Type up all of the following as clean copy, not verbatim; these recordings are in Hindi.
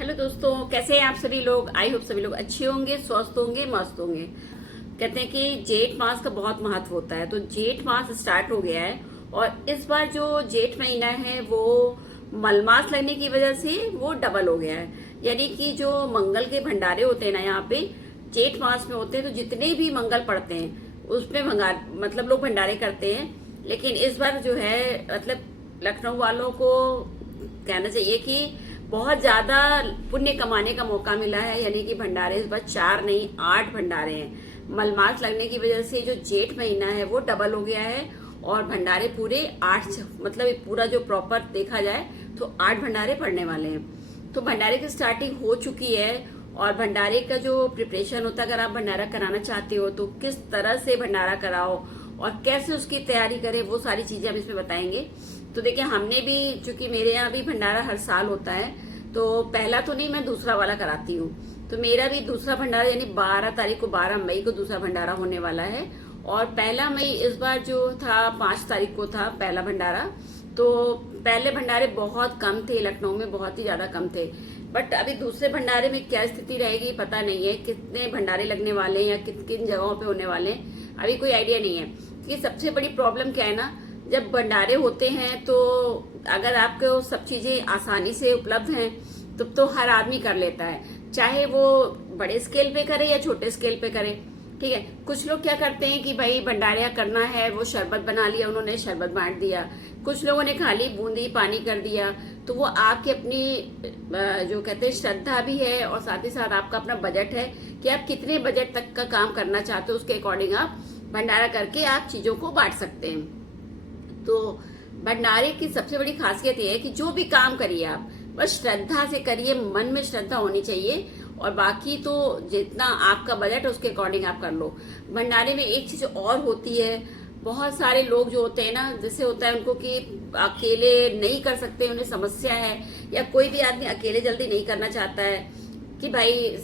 हेलो दोस्तों, कैसे हैं आप सभी लोग। आई होप सभी लोग अच्छे होंगे, स्वस्थ होंगे, मस्त होंगे। कहते हैं कि जेठ मास का बहुत महत्व होता है। तो जेठ मास स्टार्ट हो गया है और इस बार जो जेठ महीना है वो मलमास लगने की वजह से वो डबल हो गया है। यानी कि जो मंगल के भंडारे होते हैं ना, यहाँ पे जेठ मास में होते हैं, तो जितने भी मंगल पड़ते हैं उसमें मतलब लोग भंडारे करते हैं। लेकिन इस बार जो है मतलब लखनऊ वालों को कहना चाहिए कि बहुत ज्यादा पुण्य कमाने का मौका मिला है। यानी कि भंडारे इस बार 4 नहीं 8 भंडारे हैं। मलमास लगने की वजह से जो जेठ महीना है वो डबल हो गया है और भंडारे पूरे 8 मतलब ये पूरा जो प्रॉपर देखा जाए तो 8 भंडारे पड़ने वाले हैं। तो भंडारे की स्टार्टिंग हो चुकी है और भंडारे का जो प्रिपरेशन होता है, अगर आप भंडारा कराना चाहते हो तो किस तरह से भंडारा कराओ और कैसे उसकी तैयारी करें, वो सारी चीजें हम इसमें बताएंगे। तो देखिए, हमने भी, चूंकि मेरे यहाँ भी भंडारा हर साल होता है, तो पहला तो नहीं, मैं दूसरा वाला कराती हूँ। तो मेरा भी दूसरा भंडारा यानी 12 तारीख को, 12 मई को दूसरा भंडारा होने वाला है। और पहला मई इस बार जो था 5 तारीख को था पहला भंडारा। तो पहले भंडारे बहुत कम थे लखनऊ में, बहुत ही ज्यादा कम थे। बट अभी दूसरे भंडारे में क्या स्थिति रहेगी पता नहीं है, कितने भंडारे लगने वाले हैं या किन किन जगहों पे होने वाले हैं अभी कोई आइडिया नहीं है। कि सबसे बड़ी प्रॉब्लम क्या है ना, जब भंडारे होते हैं तो अगर आपको सब चीजें आसानी से उपलब्ध हैं तो हर आदमी कर लेता है, चाहे वो बड़े स्केल पे करे या छोटे स्केल पे करे। ठीक है, कुछ लोग क्या करते हैं कि भाई भंडारा करना है, वो शरबत बना लिया, उन्होंने शरबत बांट दिया। कुछ लोगों ने खाली बूंदी पानी कर दिया। तो वो आपकी अपनी जो कहते हैं श्रद्धा भी है और साथ ही साथ आपका अपना बजट है कि आप कितने बजट तक का काम करना चाहते हो, उसके अकॉर्डिंग आप भंडारा करके आप चीजों को बांट सकते हैं। तो भंडारे की सबसे बड़ी खासियत यह है कि जो भी काम करिए आप बस श्रद्धा से करिए, मन में श्रद्धा होनी चाहिए और बाकी तो जितना आपका बजट है उसके अकॉर्डिंग आप कर लो। भंडारे में एक चीज और होती है, बहुत सारे लोग जो होते हैं ना, जैसे होता है उनको कि अकेले नहीं कर सकते, उन्हें समस्या है, या कोई भी आदमी अकेले जल्दी नहीं करना चाहता है कि भाई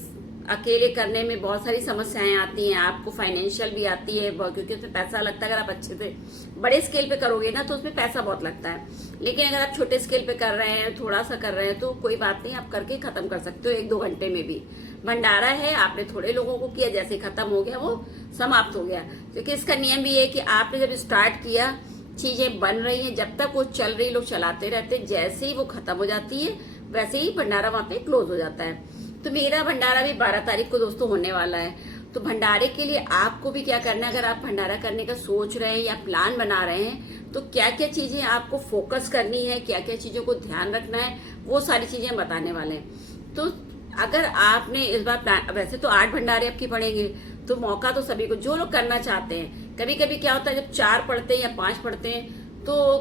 अकेले करने में बहुत सारी समस्याएं आती हैं, आपको फाइनेंशियल भी आती है क्योंकि उसमें पैसा लगता है। अगर आप अच्छे से बड़े स्केल पे करोगे ना तो उसमें पैसा बहुत लगता है, लेकिन अगर आप छोटे स्केल पे कर रहे हैं, थोड़ा सा कर रहे हैं, तो कोई बात नहीं, आप करके खत्म कर सकते हो 1-2 घंटे में भी। भंडारा है, आपने थोड़े लोगों को किया, जैसे खत्म हो गया वो समाप्त हो गया। क्योंकि इसका नियम भी है कि आपने जब स्टार्ट किया, चीजें बन रही हैं, जब तक वो चल रही लोग चलाते रहते हैं, जैसे ही वो खत्म हो जाती है वैसे ही भंडारा वहां पे क्लोज हो जाता है। तो मेरा भंडारा भी 12 तारीख को दोस्तों होने वाला है। तो भंडारे के लिए आपको भी क्या करना है, अगर आप भंडारा करने का सोच रहे हैं या प्लान बना रहे हैं, तो क्या क्या चीजें आपको फोकस करनी है, क्या क्या चीजों को ध्यान रखना है, वो सारी चीजें हम बताने वाले हैं। तो अगर आपने इस बार प्लान, वैसे तो 8 भंडारे आपके पड़ेंगे, तो मौका तो सभी को, जो लोग करना चाहते हैं। कभी कभी क्या होता है, जब 4 पढ़ते हैं या 5 पढ़ते हैं तो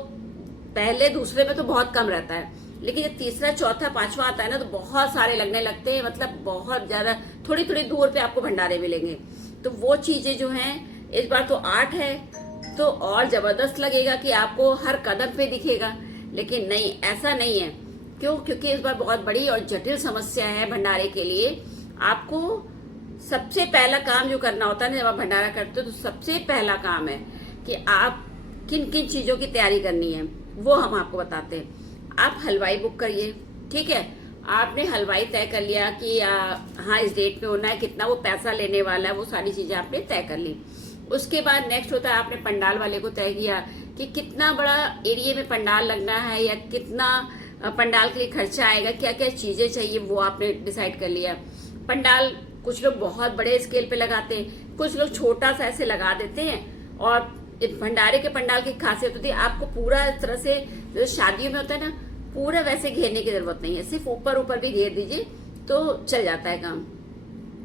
पहले दूसरे में तो बहुत कम रहता है, लेकिन जब तीसरा चौथा पांचवा आता है ना तो बहुत सारे लगने लगते हैं, मतलब बहुत ज्यादा थोड़ी थोड़ी दूर पे आपको भंडारे मिलेंगे। तो वो चीजें जो हैं, इस बार तो 8 है तो और जबरदस्त लगेगा कि आपको हर कदम पे दिखेगा। लेकिन नहीं, ऐसा नहीं है। क्यों? क्योंकि इस बार बहुत बड़ी और जटिल समस्या है भंडारे के लिए। आपको सबसे पहला काम जो करना होता है ना, जब आप भंडारा करते हो तो सबसे पहला काम है कि आप किन किन चीजों की तैयारी करनी है, वो हम आपको बताते हैं। आप हलवाई बुक करिए। ठीक है, आपने हलवाई तय कर लिया कि हाँ इस डेट पे होना है, कितना वो पैसा लेने वाला है, वो सारी चीजें आपने तय कर ली। उसके बाद नेक्स्ट होता है, आपने पंडाल वाले को तय किया कि कितना बड़ा एरिया में पंडाल लगना है या कितना पंडाल के लिए खर्चा आएगा, क्या क्या चीजें चाहिए, वो आपने डिसाइड कर लिया। पंडाल कुछ लोग बहुत बड़े स्केल पे लगाते हैं, कुछ लोग छोटा सा ऐसे लगा देते हैं। और भंडारे के पंडाल की खासियत होती है, आपको पूरा इस तरह से जैसे शादियों में होता है ना, पूरा वैसे घेरने की जरूरत नहीं है, सिर्फ ऊपर ऊपर भी घेर दीजिए तो चल जाता है काम,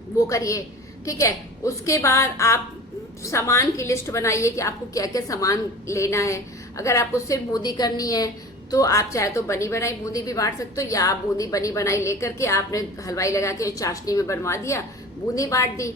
वो करिए। ठीक है, उसके बाद आप सामान की लिस्ट बनाइए कि आपको क्या क्या सामान लेना है। अगर आपको सिर्फ बूंदी करनी है तो आप चाहे तो बनी बनाई बूंदी भी बांट सकते हो, या आप बूंदी बनी बनाई लेकर के आपने हलवाई लगा के चाशनी में बनवा दिया, बूंदी बांट दी।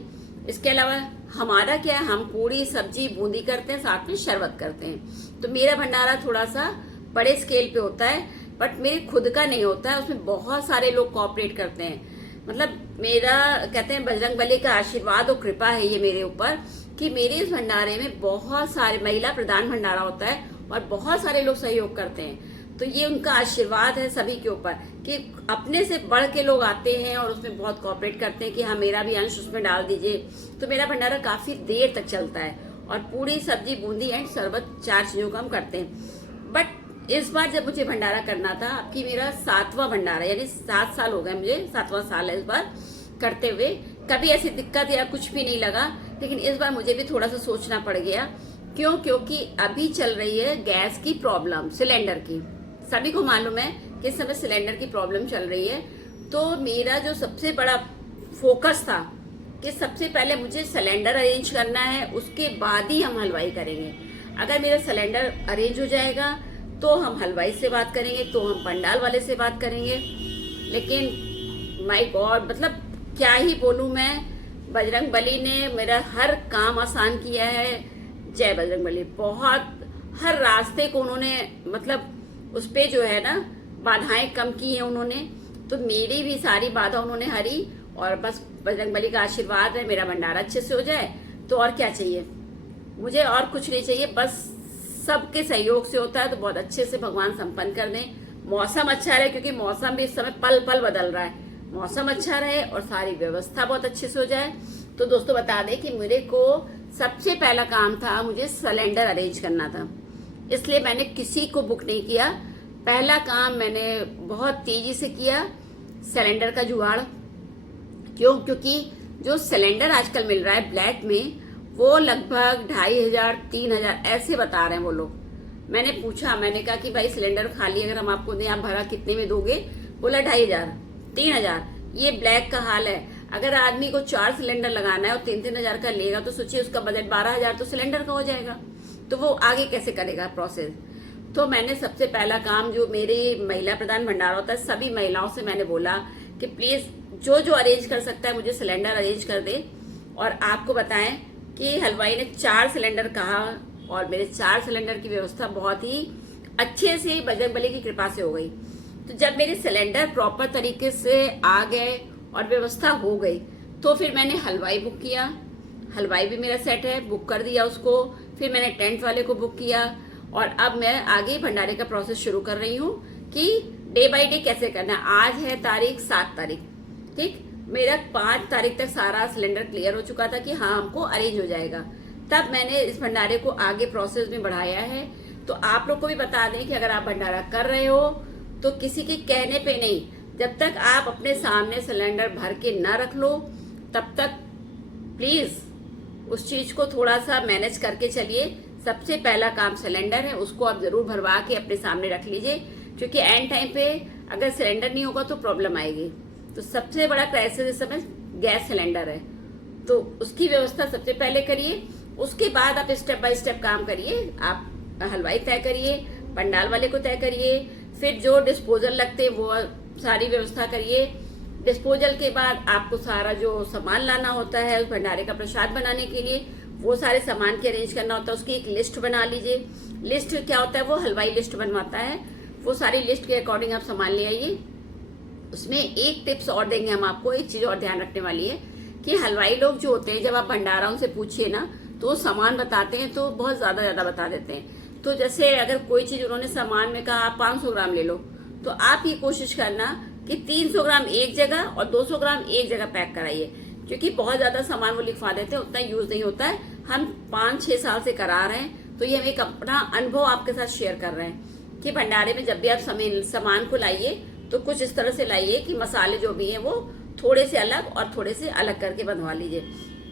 इसके अलावा हमारा क्या है, हम पूरी सब्जी बूंदी करते हैं, साथ में शरबत करते हैं। तो मेरा भंडारा थोड़ा सा बड़े स्केल पे होता है, बट मेरे खुद का नहीं होता है, उसमें बहुत सारे लोग कोऑपरेट करते हैं। मतलब मेरा, कहते हैं बजरंग बली का आशीर्वाद और कृपा है ये मेरे ऊपर कि मेरे इस भंडारे में बहुत सारे, महिला प्रधान भंडारा होता है और बहुत सारे लोग सहयोग करते हैं। तो ये उनका आशीर्वाद है सभी के ऊपर कि अपने से बढ़ के लोग आते हैं और उसमें बहुत कोऑपरेट करते हैं कि हाँ मेरा भी अंश उसमें डाल दीजिए। तो मेरा भंडारा काफी देर तक चलता है और पूरी सब्जी, बूंदी एंड शरबत 4 चीजों का हम करते हैं। बट इस बार जब मुझे भंडारा करना था, आपकी मेरा 7वां भंडारा, यानी 7 साल हो गए मुझे, 7वां साल है इस बार करते हुए। कभी ऐसी दिक्कत या कुछ भी नहीं लगा, लेकिन इस बार मुझे भी थोड़ा सा सोचना पड़ गया। क्योंकि अभी चल रही है गैस की प्रॉब्लम, सिलेंडर की। सभी को मालूम है कि इस समय सिलेंडर की प्रॉब्लम चल रही है। तो मेरा जो सबसे बड़ा फोकस था कि सबसे पहले मुझे सिलेंडर अरेंज करना है, उसके बाद ही हम हलवाई करेंगे। अगर मेरा सिलेंडर अरेंज हो जाएगा तो हम हलवाई से बात करेंगे, तो हम पंडाल वाले से बात करेंगे। लेकिन माय गॉड, मतलब क्या ही बोलूं मैं, बजरंग बली ने मेरा हर काम आसान किया है। जय बजरंग बली। बहुत हर रास्ते को उन्होंने, मतलब उस पे जो है ना बाधाएं कम की हैं उन्होंने। तो मेरी भी सारी बाधा उन्होंने हरी, और बस बजरंग बली का आशीर्वाद है मेरा भंडारा अच्छे से हो जाए। तो और क्या चाहिए मुझे, और कुछ नहीं चाहिए, बस सबके सहयोग से होता है तो बहुत अच्छे से भगवान संपन्न कर दें। मौसम अच्छा रहे, क्योंकि मौसम भी इस समय पल पल बदल रहा है। मौसम अच्छा रहे और सारी व्यवस्था बहुत अच्छे से हो जाए। तो दोस्तों बता दें कि मेरे को सबसे पहला काम था, मुझे सिलेंडर अरेंज करना था, इसलिए मैंने किसी को बुक नहीं किया। पहला काम मैंने बहुत तेजी से किया, सिलेंडर का जुगाड़। क्योंकि जो सिलेंडर आजकल मिल रहा है ब्लैक में, वो लगभग 2500 3000 ऐसे बता रहे हैं वो लोग। मैंने पूछा, मैंने कहा कि भाई सिलेंडर खाली अगर हम आपको दें, आप भरा कितने में दोगे? बोला 2500 3000। ये ब्लैक का हाल है। अगर आदमी को 4 सिलेंडर लगाना है और 3-3 हजार का लेगा, तो सोचिए उसका बजट 12,000 तो सिलेंडर का हो जाएगा। तो वो आगे कैसे करेगा प्रोसेस? तो मैंने सबसे पहला काम, जो मेरे महिला प्रधान भंडारा होता है, सभी महिलाओं से मैंने बोला कि प्लीज जो जो अरेंज कर सकता है मुझे सिलेंडर अरेंज कर दे। और आपको बताएं कि हलवाई ने 4 सिलेंडर कहा, और मेरे 4 सिलेंडर की व्यवस्था बहुत ही अच्छे से बजरंग बली की कृपा से हो गई। तो जब मेरे सिलेंडर प्रॉपर तरीके से आ गए और व्यवस्था हो गई, तो फिर मैंने हलवाई बुक किया। हलवाई भी मेरा सेट है, बुक कर दिया उसको। फिर मैंने टेंट वाले को बुक किया, और अब मैं आगे भंडारे का प्रोसेस शुरू कर रही हूँ कि डे बाय डे कैसे करना है। आज है तारीख 7 तारीख, ठीक। मेरा 5 तारीख तक सारा सिलेंडर क्लियर हो चुका था कि हाँ हमको अरेंज हो जाएगा। तब मैंने इस भंडारे को आगे प्रोसेस में बढ़ाया है। तो आप लोग को भी बता दें कि अगर आप भंडारा कर रहे हो तो किसी के कहने पे नहीं, जब तक आप अपने सामने सिलेंडर भर के ना रख लो, तब तक प्लीज उस चीज को थोड़ा सा मैनेज करके चलिए। सबसे पहला काम सिलेंडर है, उसको आप जरूर भरवा के अपने सामने रख लीजिए, क्योंकि एंड टाइम पे अगर सिलेंडर नहीं होगा तो प्रॉब्लम आएगी। तो सबसे बड़ा क्राइसिस इस समय गैस सिलेंडर है, तो उसकी व्यवस्था सबसे पहले करिए। उसके बाद आप स्टेप बाय स्टेप काम करिए। आप हलवाई तय करिए, पंडाल वाले को तय करिए, फिर जो डिस्पोजल लगते हैं वो सारी व्यवस्था करिए। डिस्पोजल के बाद आपको सारा जो सामान लाना होता है उस भंडारे का प्रसाद बनाने के लिए, वो सारे सामान के अरेंज करना होता है, उसकी एक लिस्ट बना लीजिए। लिस्ट क्या होता है? वो हलवाई लिस्ट बनवाता है। वो सारी लिस्ट के अकॉर्डिंग आप सामान ले आइए। उसमें एक टिप्स और देंगे हम आपको, एक चीज और ध्यान रखने वाली है कि हलवाई लोग जो होते हैं, जब आप भंडारा उनसे पूछिए ना, तो वो सामान बताते हैं तो बहुत ज्यादा बता देते हैं। तो जैसे अगर कोई चीज उन्होंने सामान में कहा आप 500 ग्राम ले लो, तो आप ये कोशिश करना कि 300 ग्राम एक जगह और 200 ग्राम एक जगह पैक कराइए, क्योंकि बहुत ज्यादा सामान वो लिखवा देते हैं, उतना यूज नहीं होता है। हम 5-6 साल से करा रहे हैं, तो ये हम एक अपना अनुभव आपके साथ शेयर कर रहे हैं कि भंडारे में जब भी आप सामान को लाइए तो कुछ इस तरह से लाइए कि मसाले जो भी हैं वो थोड़े से अलग और थोड़े से अलग करके बनवा लीजिए,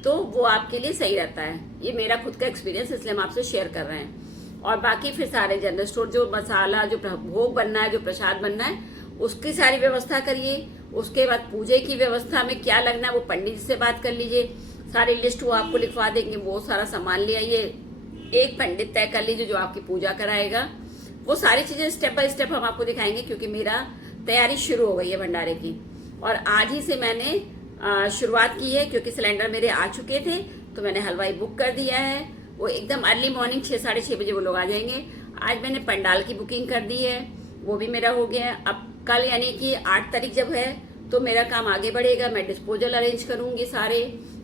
तो वो आपके लिए सही रहता है। ये मेरा खुद का एक्सपीरियंस, इसलिए हम आपसे शेयर कर रहे हैं। और बाकी फिर सारे जनरल स्टोर, जो मसाला, जो भोग बनना है, जो प्रसाद बनना है, उसकी सारी व्यवस्था करिए। उसके बाद पूजे की व्यवस्था में क्या लगना है वो पंडित जी से बात कर लीजिए। सारी लिस्ट वो आपको लिखवा देंगे, वो सारा सामान ले आइए। एक पंडित तय कर लीजिए जो आपकी पूजा कराएगा। वो सारी चीजें स्टेप बाय स्टेप हम आपको दिखाएंगे, क्योंकि मेरा तैयारी शुरू हो गई है भंडारे की। और आज ही से मैंने शुरुआत की है, क्योंकि सिलेंडर मेरे आ चुके थे, तो मैंने हलवाई बुक कर दिया है। वो एकदम अर्ली मॉर्निंग 6-6:30 बजे वो लोग आ जाएंगे। आज मैंने पंडाल की बुकिंग कर दी है, वो भी मेरा हो गया है। अब कल यानी कि 8 तारीख जब है तो मेरा काम आगे बढ़ेगा। मैं डिस्पोजल अरेंज करूंगी सारे,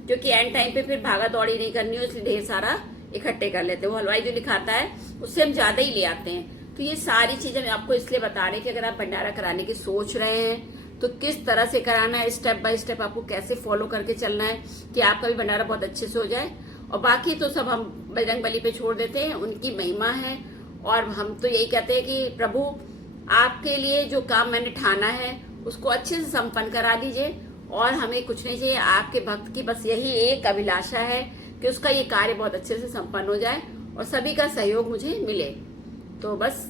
क्योंकि एंड टाइम पे फिर भागा दौड़ी नहीं करनी हो, इसलिए ढेर सारा इकट्ठे कर लेते हैं। वो हलवाई जो लिखाता है उससे हम ज्यादा ही ले आते हैं, तो ये सारी चीजें मैं आपको इसलिए बता रही कि अगर आप भंडारा कराने की सोच रहे हैं तो किस तरह से कराना है, स्टेप बाय स्टेप आपको कैसे फॉलो करके चलना है कि आपका भी भंडारा बहुत अच्छे से हो जाए। और बाकी तो सब हम बजरंगबली पे छोड़ देते हैं, उनकी महिमा है। और हम तो यही कहते हैं कि प्रभु आपके लिए जो काम मैंने ठाना है उसको अच्छे से संपन्न करा दीजिए, और हमें कुछ नहीं चाहिए, आपके भक्त की बस यही एक अभिलाषा है कि उसका ये कार्य बहुत अच्छे से संपन्न हो जाए और सभी का सहयोग मुझे मिले। तो बस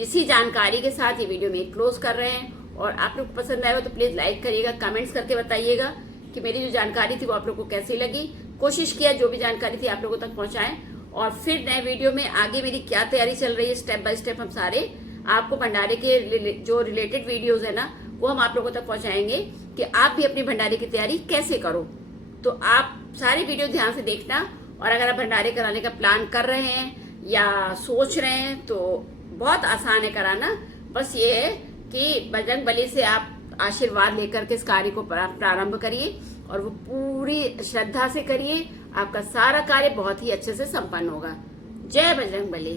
इसी जानकारी के साथ ये वीडियो में क्लोज कर रहे हैं। और आप लोग को पसंद आया हो तो प्लीज लाइक करिएगा, कमेंट्स करके बताइएगा कि मेरी जो जानकारी थी वो आप लोगों को कैसी लगी। कोशिश किया जो भी जानकारी थी आप लोगों तक पहुंचाएं, और फिर नए वीडियो में आगे मेरी क्या तैयारी चल रही है स्टेप बाय स्टेप हम सारे आपको भंडारे के जो रिलेटेड वीडियोज है ना वो हम आप लोगों तक पहुंचाएंगे कि आप भी अपनी भंडारे की तैयारी कैसे करो। तो आप सारी वीडियो ध्यान से देखना, और अगर आप भंडारे कराने का प्लान कर रहे हैं या सोच रहे हैं तो बहुत आसान है कराना। बस ये है कि बजरंगबली से आप आशीर्वाद लेकर के इस कार्य को प्रारंभ करिए और वो पूरी श्रद्धा से करिए, आपका सारा कार्य बहुत ही अच्छे से संपन्न होगा। जय बजरंगबली।